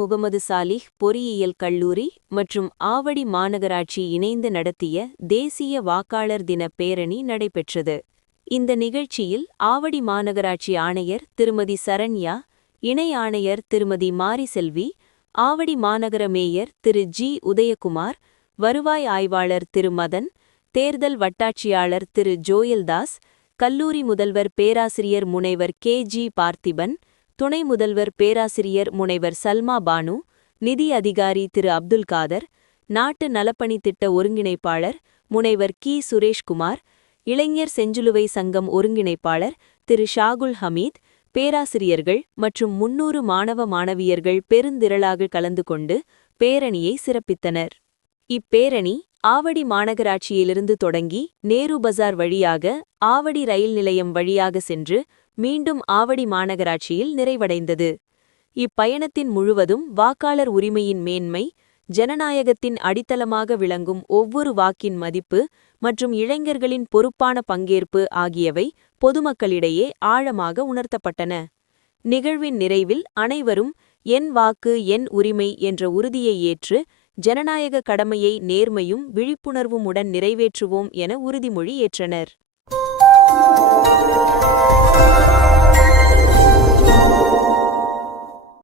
முகமது சாலிஹ் பொறியியல் கல்லூரி மற்றும் ஆவடி மாநகராட்சி இணைந்து நடத்திய தேசிய வாக்காளர் தின பேரணி நடைபெற்றது. இந்த நிகழ்ச்சியில் ஆவடி மாநகராட்சி ஆணையர் திருமதி சரண்யா, இணை ஆணையர் திருமதி மாரிசெல்வி, ஆவடி மாநகர மேயர் திரு ஜி. உதயகுமார், வருவாய் ஆய்வாளர் திரு மதன், தேர்தல் வட்டாட்சியாளர் திரு ஜோயல்தாஸ், கல்லூரி முதல்வர் பேராசிரியர் முனைவர் கே. ஜி. பார்த்திபன், துணை முதல்வர் பேராசிரியர் முனைவர் சல்மா பானு, நிதி அதிகாரி திரு அப்துல் காதர், நாட்டு நலப்பணி திட்ட ஒருங்கிணைப்பாளர் முனைவர் கி. சுரேஷ்குமார், இளைஞர் செஞ்சிலுவை சங்கம் ஒருங்கிணைப்பாளர் திரு ஷாகுல் ஹமீத், பேராசிரியர்கள் மற்றும் 300 மாணவ மாணவியர்கள் பெருந்திரளாக கலந்து கொண்டு பேரணியை சிறப்பித்தனர். இப்பேரணி ஆவடி மாநகராட்சியிலிருந்து தொடங்கி நேரு பஜார் வழியாக ஆவடி ரயில் நிலையம் வழியாக சென்று மீண்டும் ஆவடி மாநகராட்சியில் நிறைவடைந்தது. இப்பயணத்தின் முழுவதும் வாக்காளர் உரிமையின் மேன்மை, ஜனநாயகத்தின் அடித்தளமாக விளங்கும் ஒவ்வொரு வாக்கின் மதிப்பு மற்றும் இளைஞர்களின் பொறுப்பான பங்கேற்பு ஆகியவை பொதுமக்களிடையே ஆழமாக உணர்த்தப்பட்டன. நிகழ்வின் நிறைவில் அனைவரும் என் வாக்கு என் உரிமை என்ற உறுதியை ஏற்று ஜனநாயக கடமையை நேர்மையும் விழிப்புணர்வுமுடன் நிறைவேற்றுவோம் என உறுதிமொழி ஏற்றனர்.